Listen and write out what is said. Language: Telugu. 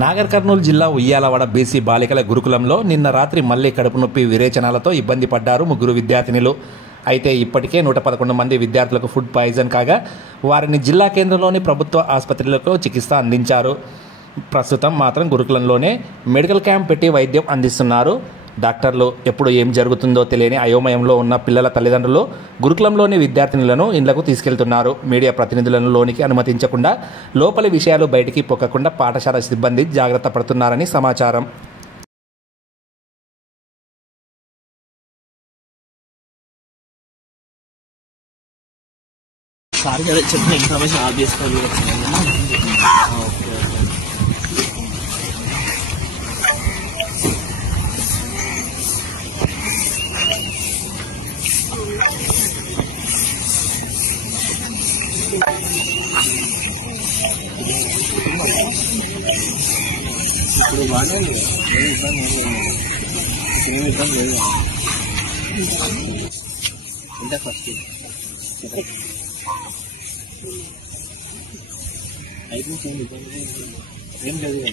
నాగర్ కర్నూలు జిల్లా ఉయ్యాలవాడ బీసీ బాలికల గురుకులంలో నిన్న రాత్రి మళ్లీ కడుపు నొప్పి విరేచనాలతో ఇబ్బంది పడ్డారు ముగ్గురు విద్యార్థినులు. అయితే ఇప్పటికే 111 మంది విద్యార్థులకు ఫుడ్ పాయిజన్ కాగా వారిని జిల్లా కేంద్రంలోని ప్రభుత్వ ఆసుపత్రులకు చికిత్స అందించారు. ప్రస్తుతం మాత్రం గురుకులంలోనే మెడికల్ క్యాంప్ పెట్టి వైద్యం అందిస్తున్నారు. డాక్టర్లు ఎప్పుడు ఏం జరుగుతుందో తెలియని అయోమయంలో ఉన్న పిల్లల తల్లిదండ్రులు గురుకులంలోని విద్యార్థినులను ఇళ్లకు తీసుకెళ్తున్నారు. మీడియా ప్రతినిధులను లోనికి అనుమతించకుండా లోపలి విషయాలు బయటికి పొక్కకుండా పాఠశాల సిబ్బంది జాగ్రత్త పడుతున్నారని సమాచారం. ఇప్పుడు బాగానే ఏమి ఇబ్బంది లేదు. అంటే ఫస్ట్ అయితే ఏం ఇబ్బంది ఏం లేదు.